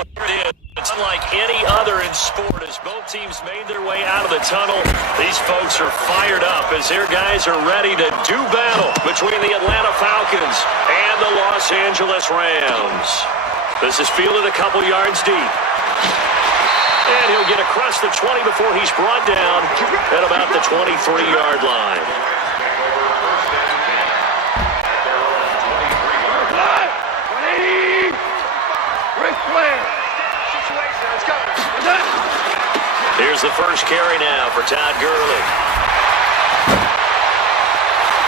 It's unlike any other in sport as both teams made their way out of the tunnel. These folks are fired up as their guys are ready to do battle between the Atlanta Falcons and the Los Angeles Rams. This is fielded a couple yards deep. And he'll get across the 20 before he's brought down at about the 23-yard line. Here's the first carry now for Todd Gurley.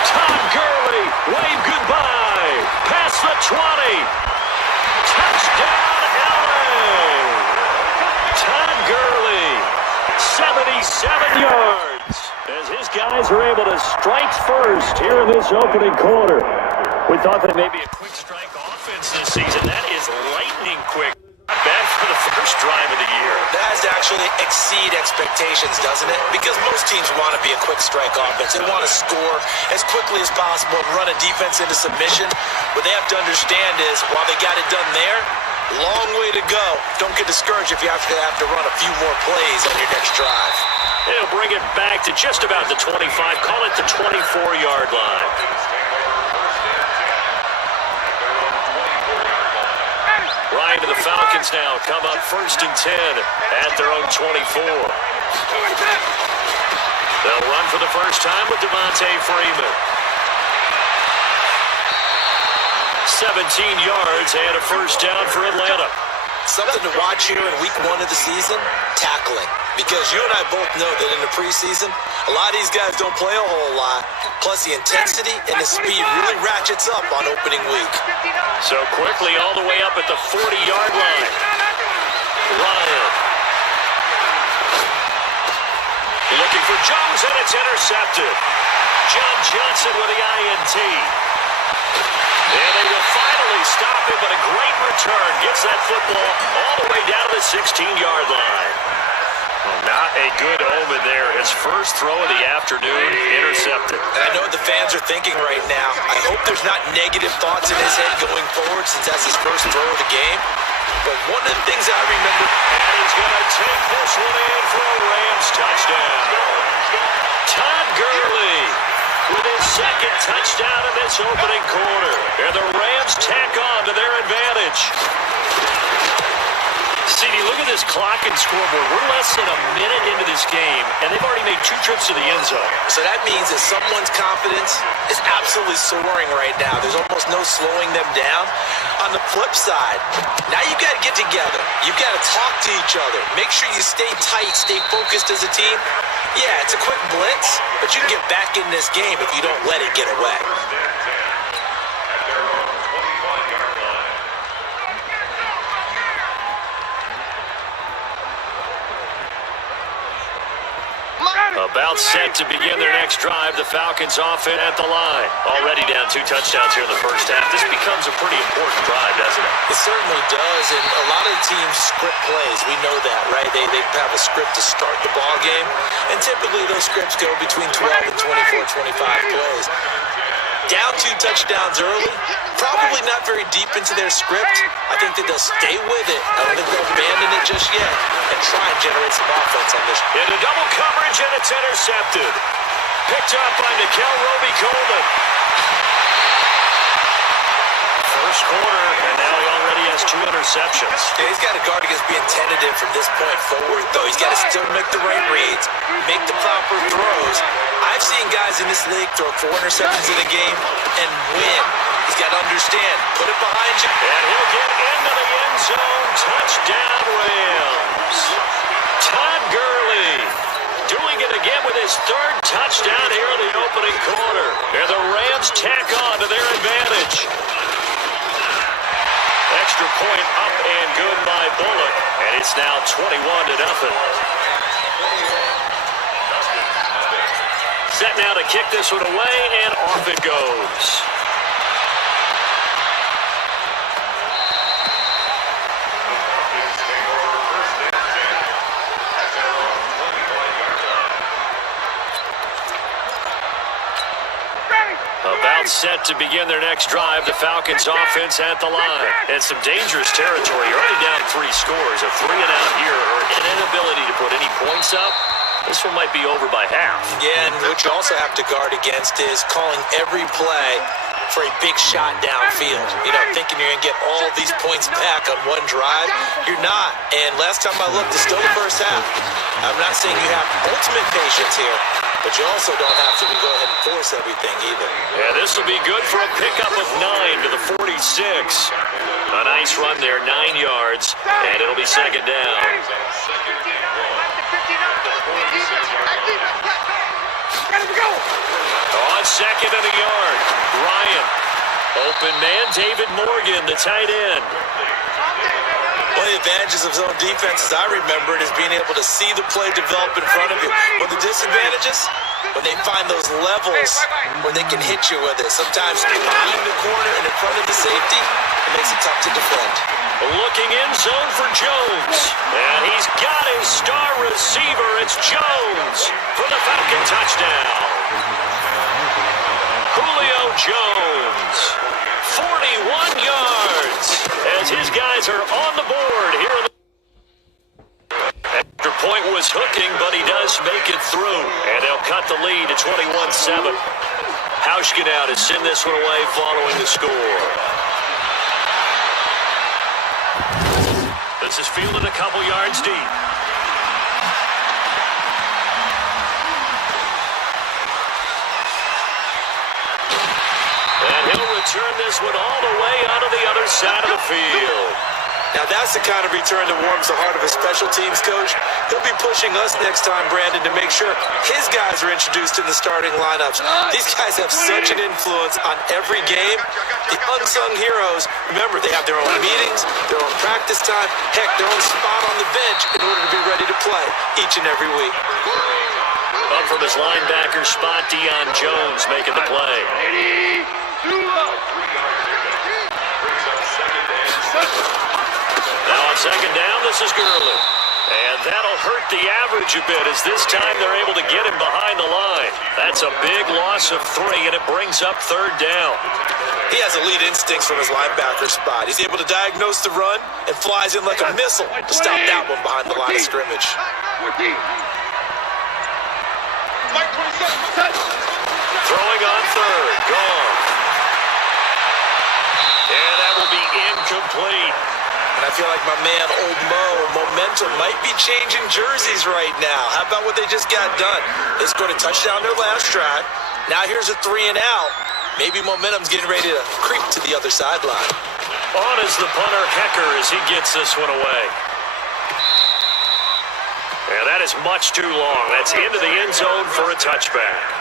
Todd Gurley, wave goodbye. Past the 20. Touchdown, LA. Todd Gurley, 77 yards. As his guys are able to strike first here in this opening quarter. We thought that it may be a quick strike offense this season. That is lightning quick. Not bad for the first drive of the year. That has to actually exceed expectations, doesn't it? Because most teams want to be a quick strike offense. They want to score as quickly as possible and run a defense into submission. What they have to understand is, while they got it done there, long way to go. Don't get discouraged if you have to run a few more plays on your next drive. They'll bring it back to just about the 25. Call it the 24-yard line. Right to the Falcons now. Come up 1st and 10 at their own 24. They'll run for the first time with Devontae Freeman. 17 yards and a first down for Atlanta. Something to watch here in week 1 of the season, tackling. Because you and I both know that in the preseason, a lot of these guys don't play a whole lot. Plus the intensity and the speed really ratchets up on opening week. So quickly all the way up at the 40-yard line. Ryan. Looking for Jones, and it's intercepted. John Johnson with the INT. And they will finally stop him, but a great return. Gets that football all the way down to the 16-yard line. Well, not a good omen there. His first throw of the afternoon, intercepted. And I know what the fans are thinking right now. I hope there's not negative thoughts in his head going forward since that's his first throw of the game. But one of the things I remember... And he's going to take this one in for a Rams touchdown. Todd Gurley with his second touchdown in this opening quarter. And the Rams tack on to their advantage. CD, look at this clock and scoreboard. We're less than a minute into this game, and they've already made 2 trips to the end zone. So that means that someone's confidence is absolutely soaring right now. There's almost no slowing them down. On the flip side, now you've got to get together. You've got to talk to each other. Make sure you stay tight, stay focused as a team. Yeah, it's a quick blitz, but you can get back in this game if you don't let it get away. About set to begin their next drive. The Falcons off in at the line. Already down 2 touchdowns here in the first half. This becomes a pretty important drive, doesn't it? It certainly does, and a lot of the teams script plays. We know that, right? They have a script to start the ball game, and typically those scripts go between 12 and 24, 25 plays. Down 2 touchdowns early, probably not very deep into their script. I think that they'll stay with it. I don't think they'll abandon it just yet and try and generate some offense on this. Into double coverage, and it's intercepted. Picked up by Nikel Roby-Coleman. First quarter, and now he already has 2 interceptions. Yeah, he's got to guard against being tentative from this point forward, though. He's got to still make the right reads, make the proper throws. I've seen guys in this league throw 4 interceptions in a game and win. He's got to understand, put it behind you. And he'll get into the end zone. Touchdown, Rams. Todd Gurley doing it again with his 3rd touchdown here in the opening quarter. And the Rams tack on to their advantage. Extra point up and good by Bullock. And it's now 21-0. Set now to kick this one away, and off it goes. About About set to begin their next drive. The Falcons offense at the line. And some dangerous territory. You're already down 3 scores. A 3-and-out here or an inability to put any points up. This one might be over by half. Yeah, and what you also have to guard against is calling every play for a big shot downfield. You know, thinking you're going to get all these points back on one drive. You're not. And last time I looked, it's still the first half. I'm not saying you have ultimate patience here, but you also don't have to go ahead and force everything either. Yeah, this will be good for a pickup of 9 to the 46. A nice run there, 9 yards, and it'll be second down. On second and a yard, Ryan. Open man, David Morgan, the tight end. One of the advantages of zone defense, as I remember it, is being able to see the play develop in front of you. One of the disadvantages, when they find those levels where they can hit you with it. Sometimes behind the corner and in front of the safety, it makes it tough to defend. Looking in zone for Jones. And he's got his star receiver. It's Jones for the Falcon touchdown. Julio Jones, 41 yards, as his guys are on the board here in the extra point was hooking, but he does make it through, and they'll cut the lead to 21-7. Hauschka now to send this one away following the score. This is fielded a couple yards deep. And he'll return this one all the way out of the other side of the field. Now that's the kind of return that warms the heart of a special teams coach. He'll be pushing us next time, Brandon, to make sure his guys are introduced in the starting lineups. These guys have such an influence on every game. The unsung heroes, remember, they have their own meetings, their own practice time, heck, their own spot on the bench in order to be ready to play each and every week. Up from his linebacker spot, Deion Jones making the play. Now on second down, this is Gurley. And that'll hurt the average a bit as this time they're able to get him behind the line. That's a big loss of 3, and it brings up third down. He has elite instincts from his linebacker spot. He's able to diagnose the run and flies in like a missile to stop that one behind the line of scrimmage. Throwing on third, gone. And that will be incomplete. And I feel like my man, Old Mo, momentum might be changing jerseys right now. How about what they just got done? They scored a touchdown their last drive. Now here's a 3-and-out. Maybe momentum's getting ready to creep to the other sideline. On is the punter, Hecker, as he gets this one away. And that is much too long. That's into the end zone for a touchback.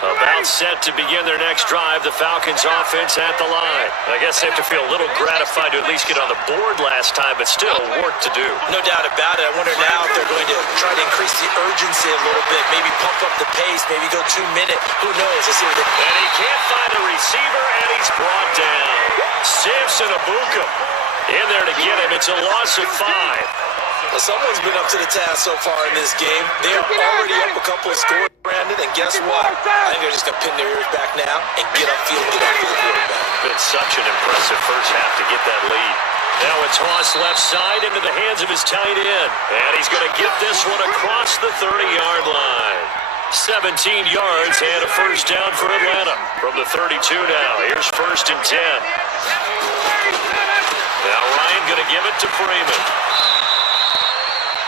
About set to begin their next drive. The Falcons offense at the line. I guess they have to feel a little gratified to at least get on the board last time, but still work to do. No doubt about it. I wonder now if they're going to try to increase the urgency a little bit, maybe pump up the pace, maybe go 2-minute. Who knows? Let's see what they do. And he can't find a receiver, and he's brought down. Samson Abuka in there to get him. It's a loss of 5. Well, someone's been up to the task so far in this game. They are already up a couple of scores, Brandon, and guess what? I think they're just going to pin their ears back now and get upfield and get after the quarterback. Been such an impressive first half to get that lead. Now a toss left side into the hands of his tight end. And he's going to get this one across the 30-yard line. 17 yards and a first down for Atlanta. From the 32 now. Here's 1st and 10. Now Ryan going to give it to Freeman.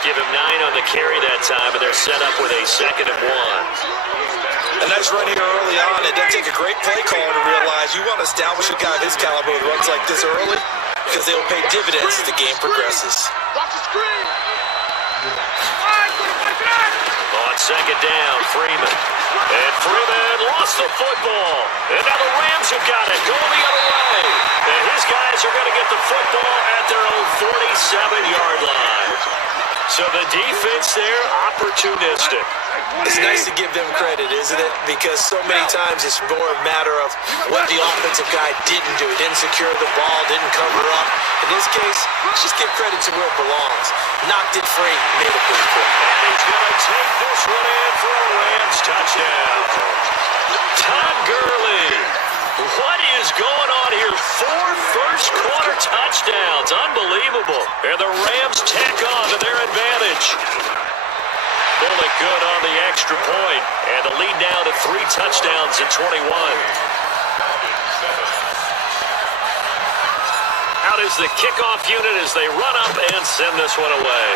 Give him 9 on the carry that time, and they're set up with a 2nd and 1. A nice run here early on. It doesn't take a great play caller to realize you want to establish a guy of his caliber with runs like this early because they will pay dividends as the game progresses. On second down, Freeman. And Freeman lost the football. And now the Rams have got it, going the other way. And his guys are going to get the football at their own 47-yard line. So the defense there, opportunistic. It's nice to give them credit, isn't it? Because so many times it's more a matter of what the offensive guy didn't do. Didn't secure the ball, didn't cover up. In this case, let's just give credit to where it belongs. Knocked it free, made a big play. And he's going to take this one in for a Rams touchdown. Todd Gurley. What is going on here? 4 first-quarter touchdowns. Unbelievable. And the Rams tack on to their advantage. Pull it good on the extra point. And the lead now to 3 touchdowns at 21. Out is the kickoff unit as they run up and send this one away.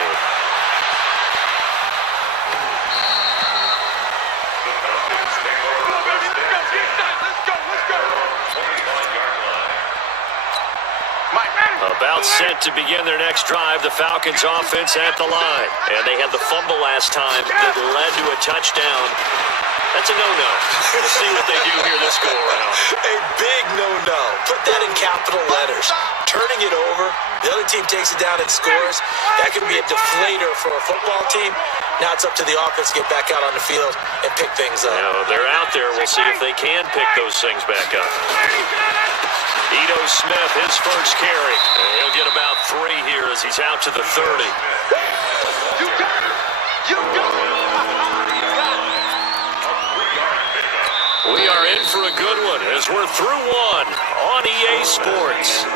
About set to begin their next drive, the Falcons offense at the line. And they had the fumble last time that led to a touchdown. That's a no-no. We'll see what they do here this go-around. A big no-no. Put that in capital letters. Turning it over, the other team takes it down and scores. That can be a deflator for a football team. Now it's up to the offense to get back out on the field and pick things up. Now, they're out there. We'll see if they can pick those things back up. Ito Smith, his first carry. And he'll get about 3 here as he's out to the 30. We are in for a good one as we're through one on EA Sports.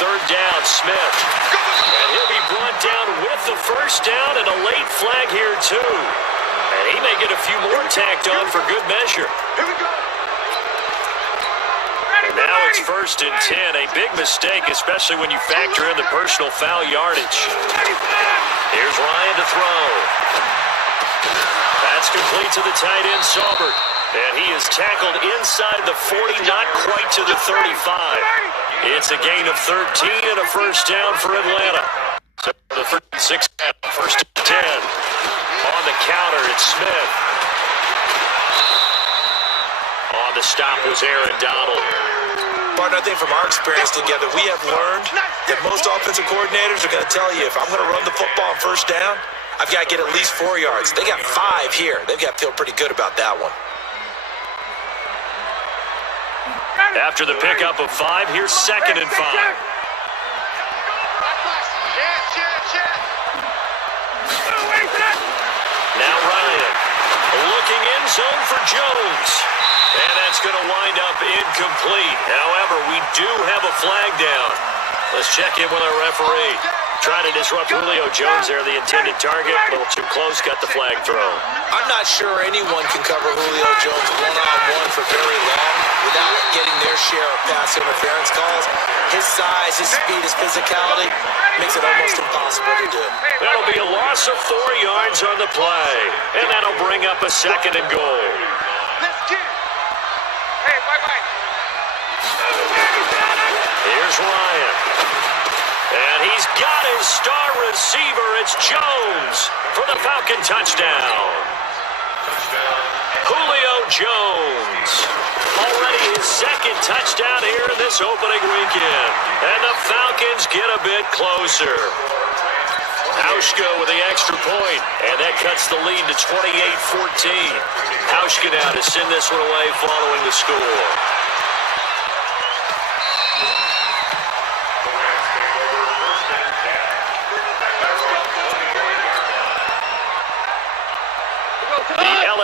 Third down, Smith. And he'll be brought down with the first down and a late flag here, too. And he may get a few more tacked on for good measure. And now it's 1st and 10. A big mistake, especially when you factor in the personal foul yardage. Here's Ryan to throw. That's complete to the tight end, Saubert. And he is tackled inside the 40, not quite to the 35. It's a gain of 13 and a first down for Atlanta. So the 6 first and 10. On the counter, it's Smith. On the stop was Aaron Donald. Partner, I think from our experience together, we have learned that most offensive coordinators are going to tell you, if I'm going to run the football on first down, I've got to get at least 4 yards. They got 5 here. They've got to feel pretty good about that one. After the pickup of 5, here's 2nd and 5. Now Ryan, looking in zone for Jones. And that's going to wind up incomplete. However, we do have a flag down. Let's check in with our referee. Trying to disrupt Julio Jones there, the intended target. A little too close, got the flag thrown. I'm not sure anyone can cover Julio Jones one-on-one for very long without getting their share of pass interference calls. His size, his speed, his physicality makes it almost impossible to do. That'll be a loss of 4 yards on the play. And that'll bring up a 2nd and goal. Here's Ryan. And he's got his star receiver. It's Jones for the Falcon touchdown. Julio Jones. Already his 2nd touchdown here in this opening weekend. And the Falcons get a bit closer. Hauschka with the extra point, and that cuts the lead to 28-14. Hauschka now to send this one away following the score.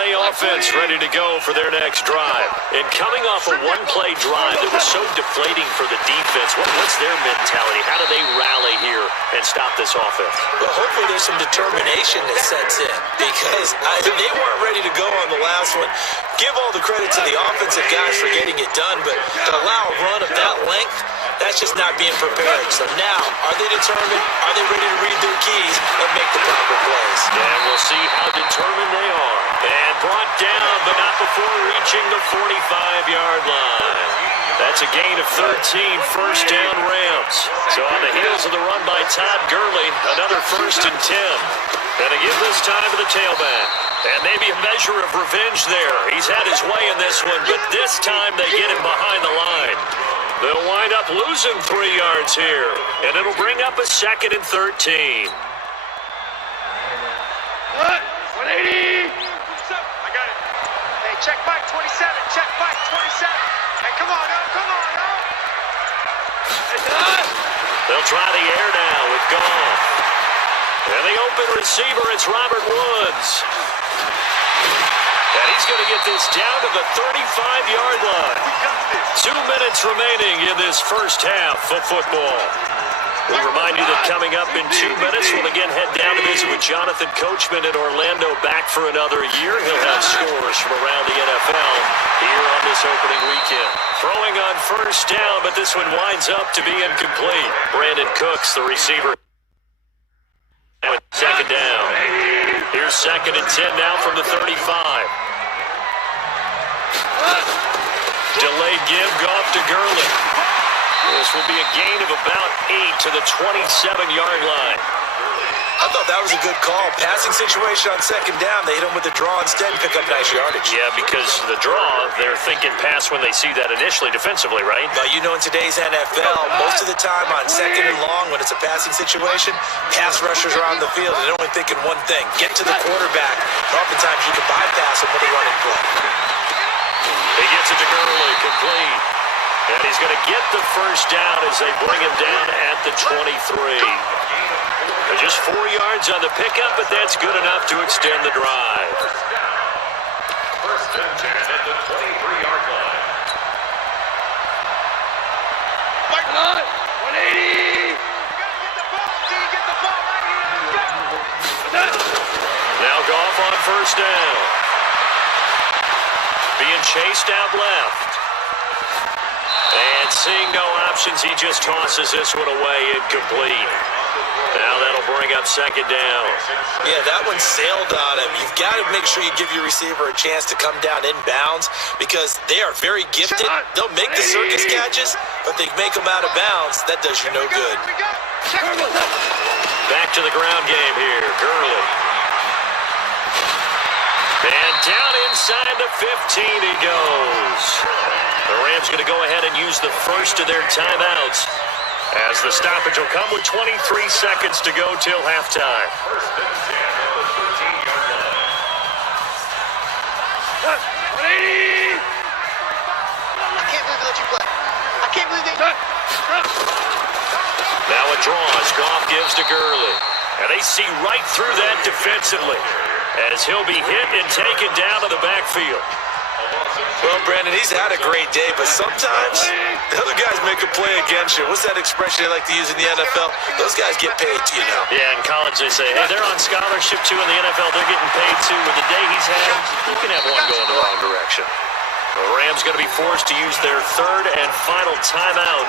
Offense ready to go for their next drive. And coming off a one-play drive that was so deflating for the defense, what's their mentality? How do they rally here and stop this offense? Well, hopefully there's some determination that sets in because they weren't ready to go on the last one. Give all the credit to the offensive guys for getting it done, but to allow a run of that length, that's just not being prepared. So now, are they determined? Are they ready to read their keys and make the proper plays? And we'll see how determined they are. And brought down, but not before reaching the 45-yard line. That's a gain of 13, first down Rams. So on the heels of the run by Todd Gurley, another 1st and 10. And again this time to the tailback. And maybe a measure of revenge there. He's had his way in this one, but this time they get him behind the line. They'll wind up losing 3 yards here, and it'll bring up a 2nd and 13. 180. I got it. Hey, check Mike 27. Check Mike 27. Hey, come on, come on, They'll try the air now with Goff. And the open receiver, it's Robert Woods. And he's going to get this down to the 35-yard line. 2 minutes remaining in this first half of football. We remind you that coming up in 2 minutes, we'll again head down to visit with Jonathan Coachman in Orlando, back for another year. He'll have scores from around the NFL here on this opening weekend. Throwing on 1st down, but this one winds up to be incomplete. Brandon Cooks, the receiver. 2nd down. Here's 2nd and 10 now from the 35. Delayed give, Goff to Gurley. This will be a gain of about 8 to the 27-yard line. I thought that was a good call. Passing situation on 2nd down. They hit him with the draw instead and pick up nice yardage. Yeah, because the draw, they're thinking pass when they see that initially defensively, right? But you know, in today's NFL, most of the time on 2nd and long, when it's a passing situation, pass rushers are on the field and they're only thinking one thing: get to the quarterback. Oftentimes you can bypass them with a running play. He gets it to Gurley, complete. And he's going to get the 1st down as they bring him down at the 23. Just 4 yards on the pickup, but that's good enough to extend the drive. 1st and 10 at the 23-yard line. Mike, 180. You got to get the ball. Can you get the ball right here? Now Goff on 1st down. Being chased out left. And seeing no options, he just tosses this one away, incomplete. Now that'll bring up 2nd down. Yeah, that one sailed on him. You've got to make sure you give your receiver a chance to come down inbounds because they are very gifted. They'll make the circus catches, but they make them out of bounds. That does you no good. Back to the ground game here. Gurley. And down inside the 15 he goes. The Rams going to go ahead and use the first of their timeouts, as the stoppage will come with 23 seconds to go till halftime. I can't believe they let you play. I can't believe they... Now it draws. Goff gives to Gurley. And they see right through that defensively, as he'll be hit and taken down to the backfield. Well, Brandon, he's had a great day, but sometimes the other guys make a play against you. What's that expression they like to use in the NFL? Those guys get paid too, you know. Yeah, in college they say, hey, they're on scholarship too. In the NFL, they're getting paid too. With the day he's had, you can have one go in the wrong direction. The Rams going to be forced to use their 3rd and final timeout,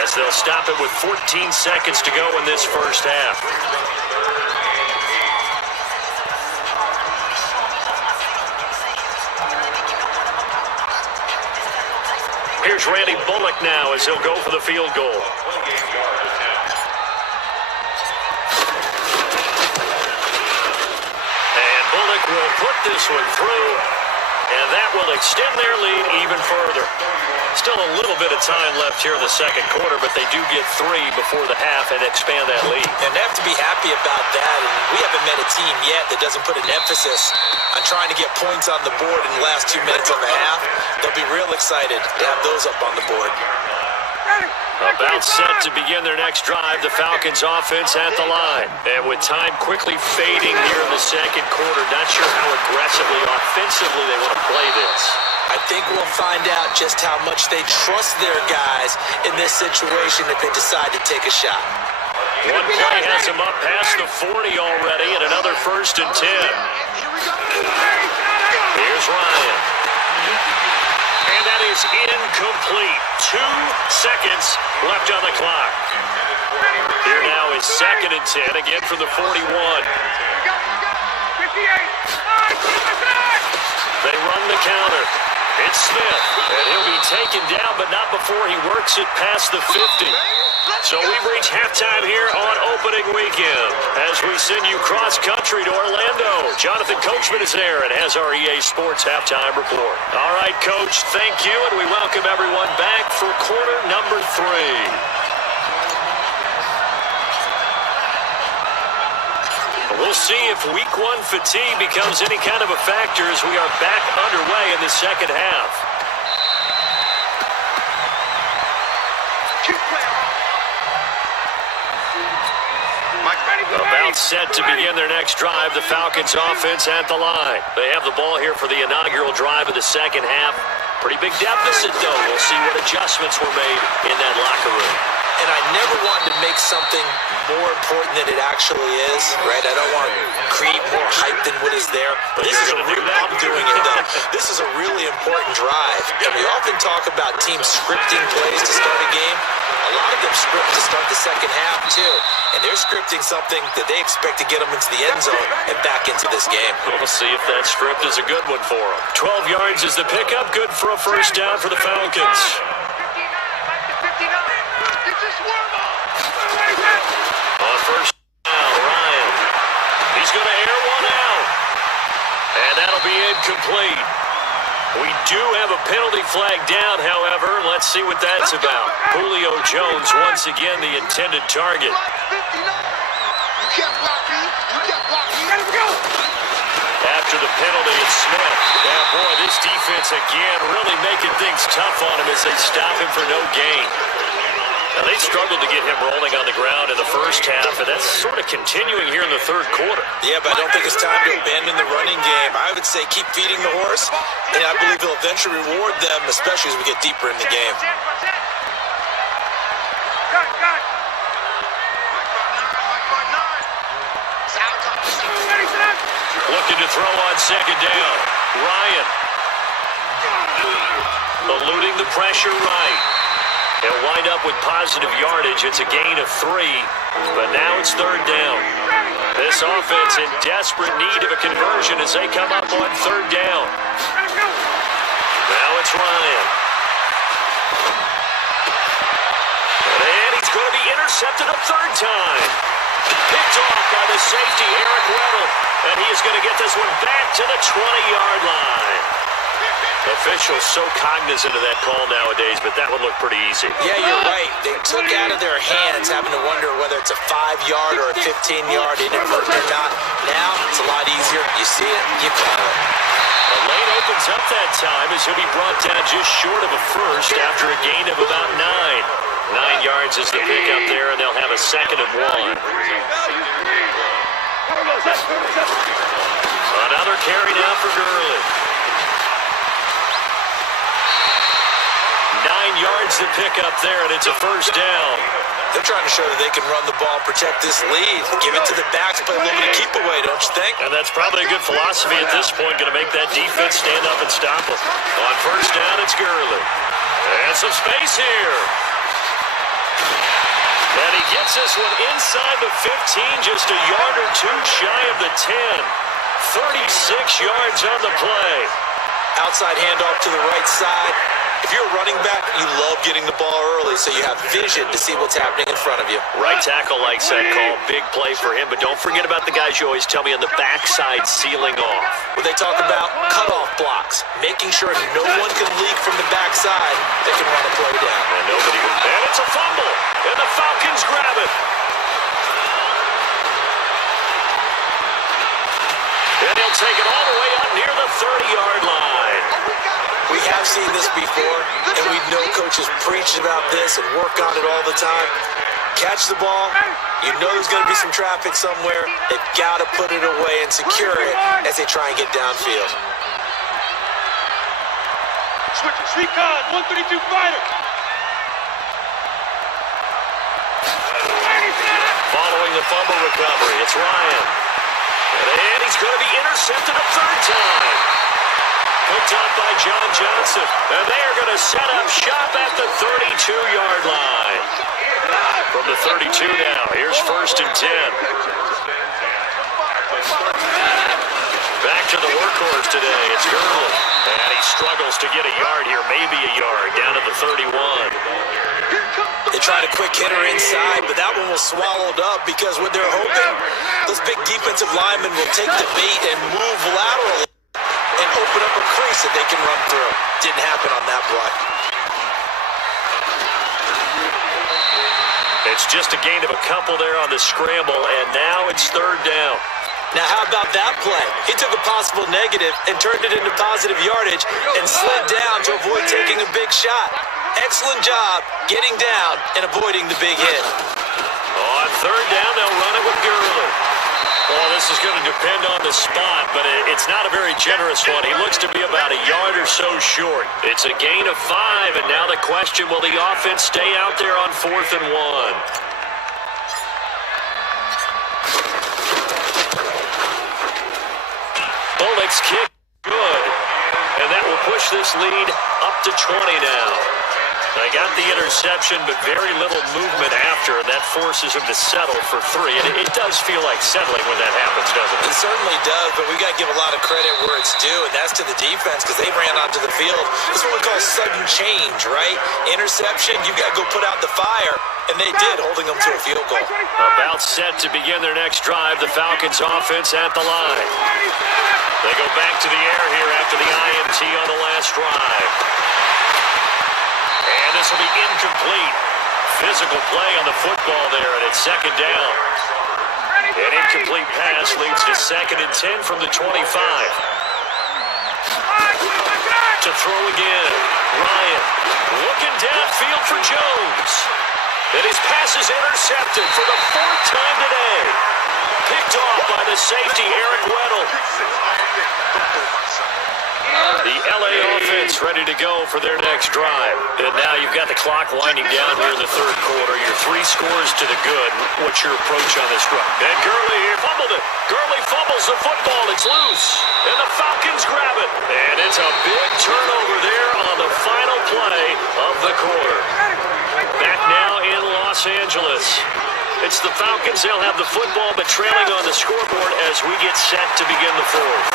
as they'll stop it with 14 seconds to go in this first half. Here's Randy Bullock now as he'll go for the field goal. And Bullock will put this one through, and that will extend their lead even further. Still a little bit of time left here in the 2nd quarter, but they do get 3 before the half and expand that lead. And they have to be happy about that, and we haven't met a team yet that doesn't put an emphasis on trying to get points on the board in the last 2 minutes of a half. They'll be real excited to have those up on the board. About set to begin their next drive, the Falcons offense at the line. And with time quickly fading here in the 2nd quarter, not sure how aggressively, offensively they want to play this. I think we'll find out just how much they trust their guys in this situation if they decide to take a shot. One play has them up past the 40 already, and another 1st and 10. Here's Ryan. And that is incomplete. 2 seconds left on the clock. Here now is 2nd and 10, again from the 41. They run the counter. It's Smith, and he'll be taken down, but not before he works it past the 50. So we've reached halftime here on opening weekend as we send you cross-country to Orlando. Jonathan Coachman is there and has our EA Sports halftime report. All right, Coach, thank you, and we welcome everyone back for quarter number 3. We'll see if week 1 fatigue becomes any kind of a factor as we are back underway in the second half. About set to begin their next drive, the Falcons offense at the line. They have the ball here for the inaugural drive of the second half. Pretty big deficit, though. We'll see what adjustments were made in that locker room. And I never wanted to make something more important than it actually is, right? I don't want to create more hype than what is there. But this is I'm doing it, though. This is a really important drive. And we often talk about teams scripting plays to start a game. A lot of them script to start the second half, too. And they're scripting something that they expect to get them into the end zone and back into this game. We'll see if that script is a good one for them. 12 yards is the pickup. Good for a first down for the Falcons. On first down, Ryan. He's going to air one out. And that'll be incomplete. We do have a penalty flag down, however. Let's see what that's about. Julio Jones, once again, the intended target. After the penalty, it's Smith. Now, boy, this defense again really making things tough on him as they stop him for no gain. Now, they struggled to get him rolling on the ground in the first half, and that's sort of continuing here in the third quarter. Yeah, but I don't think it's time to abandon the running game. I would say keep feeding the horse, and I believe he'll eventually reward them, especially as we get deeper in the game. Looking to throw on second down. Ryan. Eluding the pressure right. He'll wind up with positive yardage. It's a gain of 3, but now it's third down. This offense in desperate need of a conversion as they come up on third down. Now it's Ryan. And he's going to be intercepted a third time. Picked off by the safety, Eric Weddle. And he is going to get this one back to the 20-yard line. Officials so cognizant of that call nowadays, but that would look pretty easy. Yeah, you're right. They took out of their hands, having to wonder whether it's a 5-yard or a 15-yard, inadvertent or not. Now, it's a lot easier. You see it, you call it. The lane opens up that time as he'll be brought down just short of a first after a gain of about 9. 9 yards is the pickup there, and they'll have a 2nd and 1. Another carry now for Gurley. 9 yards to pick up there, and it's a first down. They're trying to show that they can run the ball, protect this lead, give it to the backs, play a little bit of keep away, don't you think? And that's probably a good philosophy at this point, going to make that defense stand up and stop them. On first down, it's Gurley. And some space here. And he gets this one inside the 15, just a yard or 2 shy of the 10. 36 yards on the play. Outside handoff to the right side. If you're a running back, you love getting the ball early so you have vision to see what's happening in front of you. Right tackle likes that call. Big play for him, but don't forget about the guys you always tell me on the backside sealing off. When they talk about cutoff blocks, making sure no one can leak from the backside, they can run a play down. And nobody can. And it's a fumble, and the Falcons grab it. And he'll take it all the way up near the 30-yard line. We have seen this before, and we know coaches preach about this and work on it all the time. Catch the ball. You know there's going to be some traffic somewhere. They've got to put it away and secure it as they try and get downfield. Switch, sweet card, 132 fighter. Following the fumble recovery, it's Ryan. And he's going to be intercepted a third time. Picked up by John Johnson. And they are going to set up shop at the 32-yard line. From the 32 now, here's 1st and 10. Back to the workhorse today, it's Gurley. And he struggles to get a yard here, maybe a yard, down to the 31. They tried a quick hitter inside, but that one was swallowed up because what they're hoping, those big defensive linemen will take the bait and move laterally and open up a crease that they can run through. Didn't happen on that play. It's just a gain of a couple there on the scramble, and now it's third down. Now, how about that play? He took a possible negative and turned it into positive yardage and slid down to avoid taking a big shot. Excellent job getting down and avoiding the big hit. On third down, they'll run it with Gurley. Well, this is going to depend on the spot, but it's not a very generous one. He looks to be about a yard or so short. It's a gain of 5, and now the question, will the offense stay out there on 4th and 1? Bullock's kick, good. And that will push this lead up to 20 now. They got the interception, but very little movement after, and that forces him to settle for 3. And it does feel like settling when that happens, doesn't it? It certainly does, but we got to give a lot of credit where it's due, and that's to the defense because they ran onto the field. This is what we call sudden change, right? Interception, you got to go put out the fire, and they did, holding them to a field goal. About set to begin their next drive, the Falcons offense at the line. They go back to the air here after the INT on the last drive. And this will be incomplete. Physical play on the football there, and it's second down. An incomplete pass leads to 2nd and 10 from the 25. To throw again. Ryan looking downfield for Jones. And his pass is intercepted for the 4th time today. Picked off by the safety, Eric Weddle. The LA offense ready to go for their next drive. And now you've got the clock winding down here in the third quarter. You're 3 scores to the good. What's your approach on this drive? And Gurley here fumbled it. Gurley fumbles the football. It's loose. And the Falcons grab it. And it's a big turnover there on the final play of the quarter. Back now in Los Angeles. It's the Falcons. They'll have the football, but trailing on the scoreboard as we get set to begin the 4th.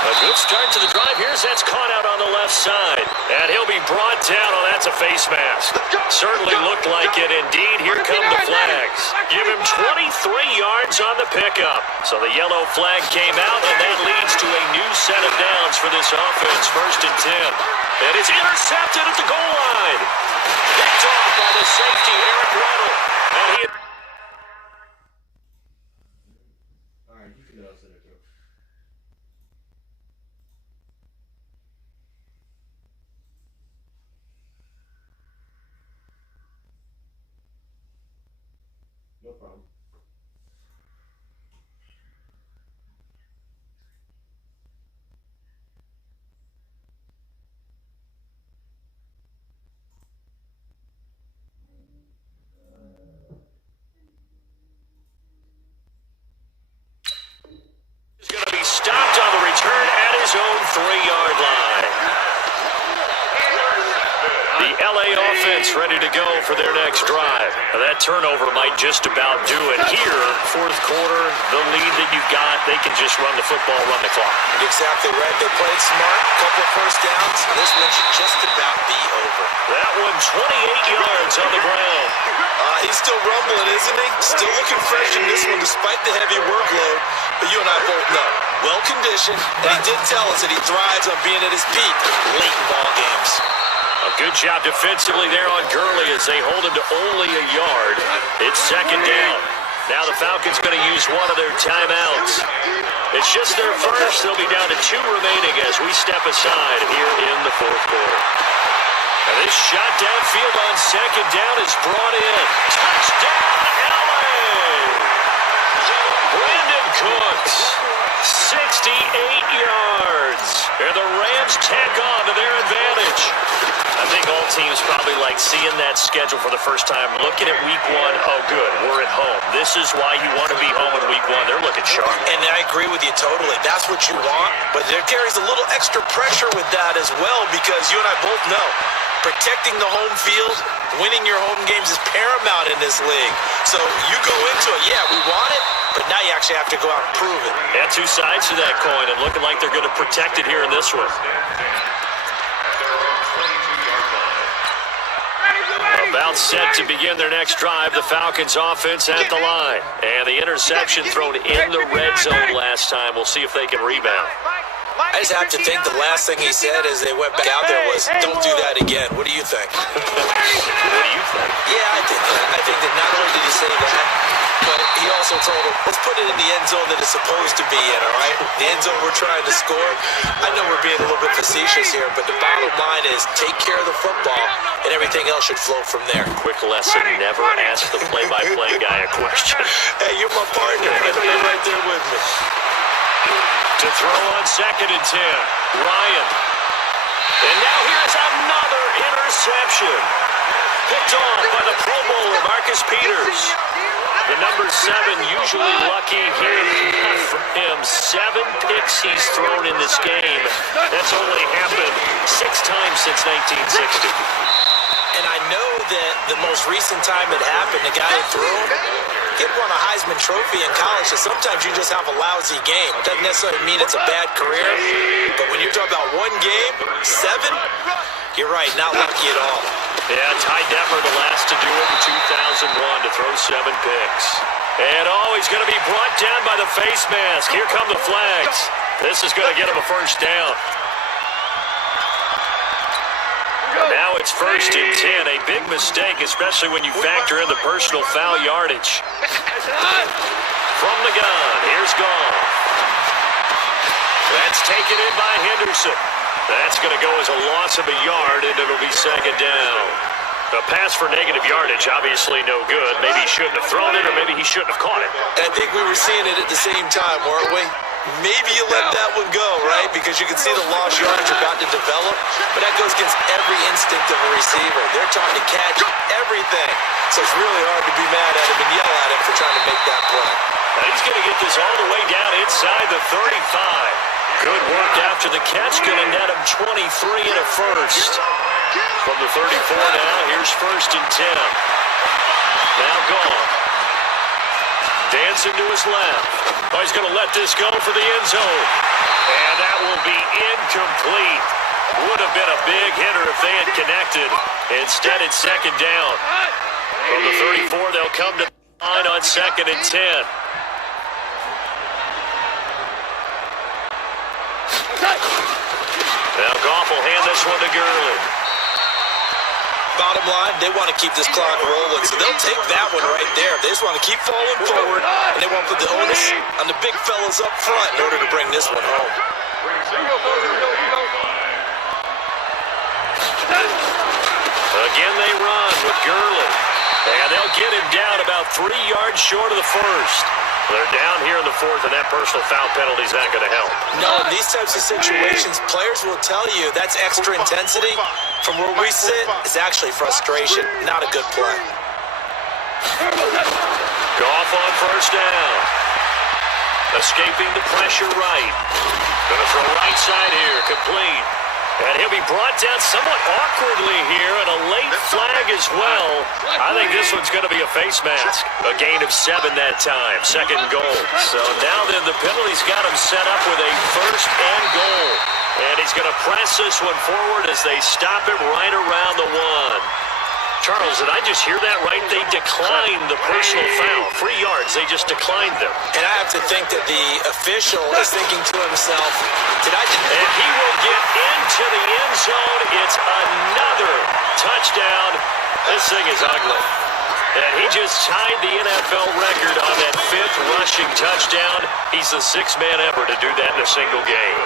A good start to the drive. Here's that's caught out on the left side. And he'll be brought down. Oh, that's a face mask. Certainly looked like it. Indeed, here come the flags. Give him 23 yards on the pickup. So the yellow flag came out, and that leads to a new set of downs for this offense. 1st and 10. And it's intercepted at the goal line. Picked off by the safety, Eric Weddle. And he... All right, you can send it through. No problem. Stopped on the return at his own 3-yard line. The LA offense ready to go for their next drive. Now that turnover might just about do it here. 4th quarter, the lead that you've got, they can just run the football, run the clock. Exactly right. They played smart, couple of first downs, and this one should just about be over. That one 28 yards on the ground. He's still rumbling, isn't he? Still looking fresh in this one despite the heavy workload. But you and I both know, well-conditioned, and he did tell us that he thrives on being at his peak late in ball games. A good job defensively there on Gurley as they hold him to only a yard. It's second down. Now the Falcons going to use one of their timeouts. It's just their first. They'll be down to 2 remaining as we step aside here in the 4th quarter. And this shot downfield on second down is brought in. Touchdown, LA! Brandon Cooks, 68 yards. And the Rams tack on to their advantage. I think all teams probably like seeing that schedule for the first time. Looking at week 1, oh good, we're at home. This is why you want to be home in week 1. They're looking sharp. And I agree with you totally. That's what you want, but there carries a little extra pressure with that as well, because you and I both know protecting the home field, winning your home games is paramount in this league. So you go into it, yeah, we want it, but now you actually have to go out and prove it. Yeah, two sides to that coin, and looking like they're going to protect it here in this one. About set to begin their next drive, the Falcons offense at the line. And the interception thrown in the red zone last time. We'll see if they can rebound. I just have to think the last thing he said as they went back out there was, don't do that again. What do you think? What do you think? Yeah, I think that not only did he say that, but he also told him, let's put it in the end zone that it's supposed to be in, all right? The end zone we're trying to score. I know we're being a little bit facetious here, but the bottom line is take care of the football, and everything else should flow from there. Quick lesson, never ask the play-by-play guy a question. Hey, you're my partner. You're right there with me. To throw on 2nd and 10, Ryan. And now here's another interception. Picked off by the Pro Bowler, Marcus Peters. The number 7 usually lucky here from him. 7 picks he's thrown in this game. That's only happened 6 times since 1960. And I know that the most recent time it happened, the guy that threw him, he won a Heisman Trophy in college, so sometimes you just have a lousy game. It doesn't necessarily mean it's a bad career, but when you're talking about one game, 7, you're right, not lucky at all. Yeah, Ty Detmer, the last to do it in 2001, to throw 7 picks. And he's going to be brought down by the face mask. Here come the flags. This is going to get him a first down. Now it's 1st and 10, a big mistake, especially when you factor in the personal foul yardage. From the gun, here's Goff. That's taken in by Henderson. That's going to go as a loss of a yard, and it'll be 2nd down. A pass for negative yardage, obviously no good. Maybe he shouldn't have thrown it, or maybe he shouldn't have caught it. And I think we were seeing it at the same time, weren't we? Maybe you let that one go, right? Because you can see the lost yardage about to develop, but that goes against every instinct of a receiver. They're trying to catch everything. So it's really hard to be mad at him and yell at him for trying to make that play. Now he's going to get this all the way down inside the 35. Good work after the catch, going to net him 23 and a first. From the 34 now, here's 1st and 10. Now Goff. Dancing to his left. He's going to let this go for the end zone. And that will be incomplete. Would have been a big hitter if they had connected. Instead, it's 2nd down. From the 34, they'll come to the line on 2nd and 10. Now Goff will hand this one to Gurley. Bottom line, they want to keep this clock rolling, so they'll take that one right there. They just want to keep falling forward, and they want to put the onus on the big fellas up front in order to bring this one home. Again, they run with Gurley. And they'll get him down about 3 yards short of the first. They're down here in the 4th, and that personal foul penalty is not going to help. No, in these types of situations, players will tell you that's extra intensity. From where we sit, it's actually frustration, not a good play. Goff on 1st down. Escaping the pressure right. Going to throw right side here, complete. And he'll be brought down somewhat awkwardly here, and a late flag as well. I think this one's going to be a face mask. A gain of 7 that time, 2nd goal. So now then the penalty's got him set up with a 1st and goal. And he's going to press this one forward as they stop him right around the 1. Charles, did I just hear that right? They declined the personal foul. 3 yards, they just declined them. And I have to think that the official is thinking to himself, and he will get into the end zone. It's another touchdown. This thing is ugly. And he just tied the NFL record on that 5th rushing touchdown. He's the 6th man ever to do that in a single game.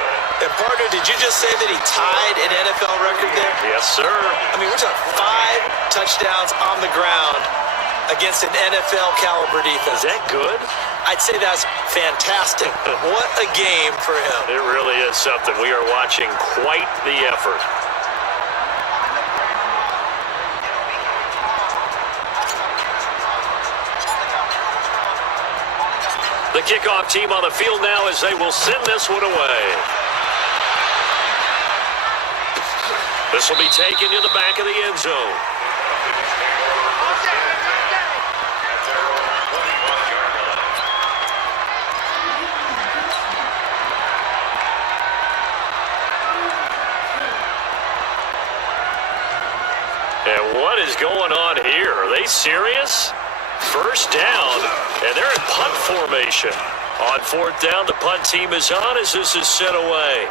And partner, did you just say that he tied an NFL record there? Yes, sir. I mean, we're talking 5 touchdowns on the ground against an NFL caliber defense. Is that good? I'd say that's fantastic. What a game for him. It really is something. We are watching quite the effort. The kickoff team on the field now as they will send this one away. This will be taken to the back of the end zone. And what is going on here? Are they serious? First down, and they're in punt formation. On fourth down, the punt team is on as this is sent away.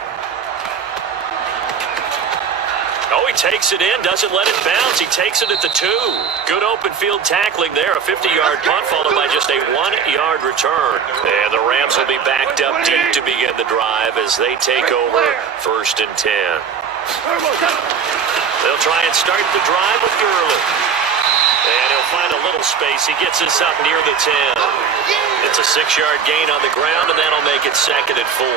Oh, he takes it in, doesn't let it bounce. He takes it at the 2. Good open field tackling there. A 50-yard punt followed by just a 1-yard return. And the Rams will be backed up deep to begin the drive as they take over first and 10. They'll try and start the drive with Gurley. And he'll find a little space. He gets us up near the 10. It's a 6-yard gain on the ground, and that'll make it 2nd and 4.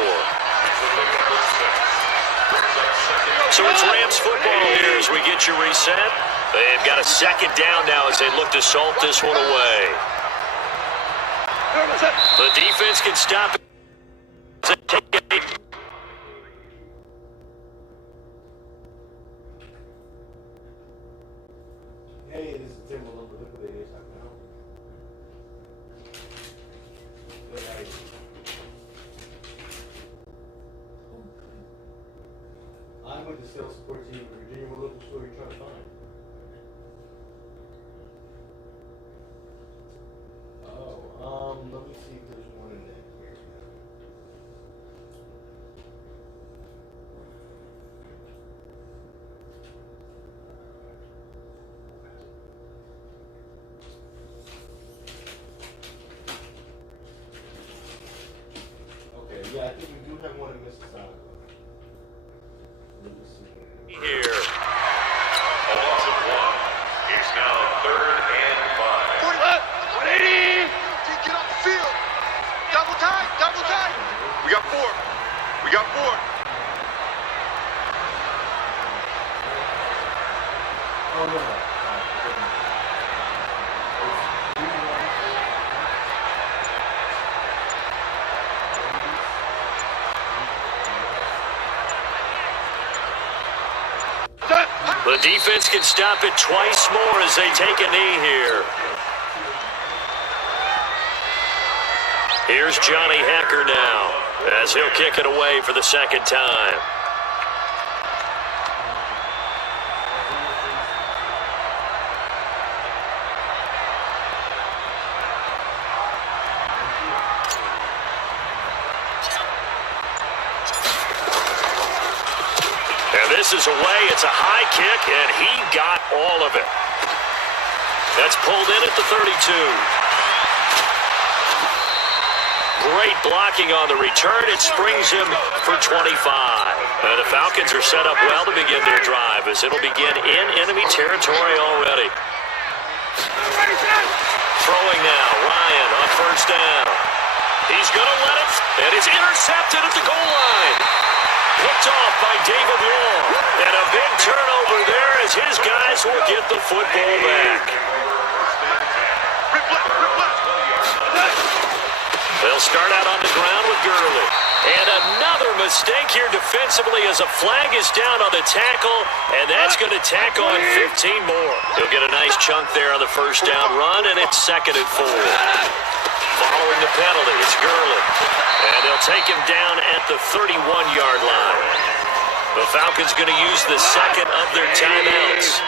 So it's Rams football here as we get you reset. They've got a 2nd down now as they look to salt this one away. The defense can stop it. Hey, this is Tim Malone, the Liquidators. I'm with the sales support team in Virginia. What local store are you trying to find? Let me see if there's one in there. Okay, yeah, I think we do have one in Mississauga. Let me see. Here. A loss of 1. It's now 3rd and 5. 40 left. 180. Get off the field. Double time. Double time. We got 4. We got 4. Oh, no. The defense can stop it twice more as they take a knee here. Here's Johnny Hecker now as he'll kick it away for the 2nd time. This is away. It's a high kick, and he got all of it. That's pulled in at the 32. Great blocking on the return. It springs him for 25. The Falcons are set up well to begin their drive as it'll begin in enemy territory already. Throwing now. Ryan on first down. He's going to let it, and it's intercepted at the goal line. Picked off by David Long. And a big turnover there as his guys will get the football back. They'll start out on the ground with Gurley. And another mistake here defensively as a flag is down on the tackle, and that's going to tack on 15 more. He'll get a nice chunk there on the first down run, and it's 2nd and 4. Following the penalty, it's Gurley. And they'll take him down at the 31-yard line. The Falcons going to use the 2nd of their timeouts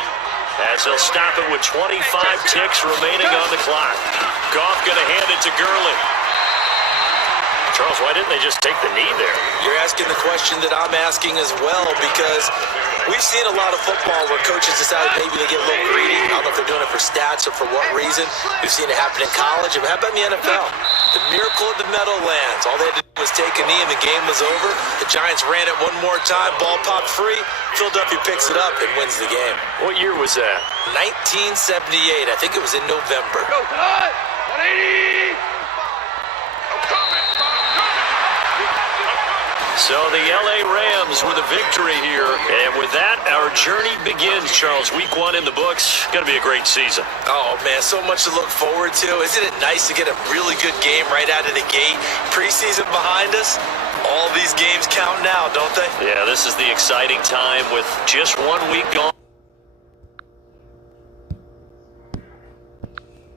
as they'll stop it with 25 ticks remaining on the clock. Goff going to hand it to Gurley. Charles, why didn't they just take the knee there? You're asking the question that I'm asking as well, because we've seen a lot of football where coaches decide maybe they get a little greedy. I don't know if they're doing it for stats or for what reason. We've seen it happen in college. How about in the NFL? The miracle of the Meadowlands. All they had to do was take a knee and the game was over. The Giants ran it one more time. Ball popped free. Philadelphia picks it up and wins the game. What year was that? 1978. I think it was in November. Go, 180. So the L.A. Rams with a victory here. And with that, our journey begins, Charles. Week 1 in the books. Going to be a great season. Oh, man, so much to look forward to. Isn't it nice to get a really good game right out of the gate? Preseason behind us. All these games count now, don't they? Yeah, this is the exciting time with just 1 week gone.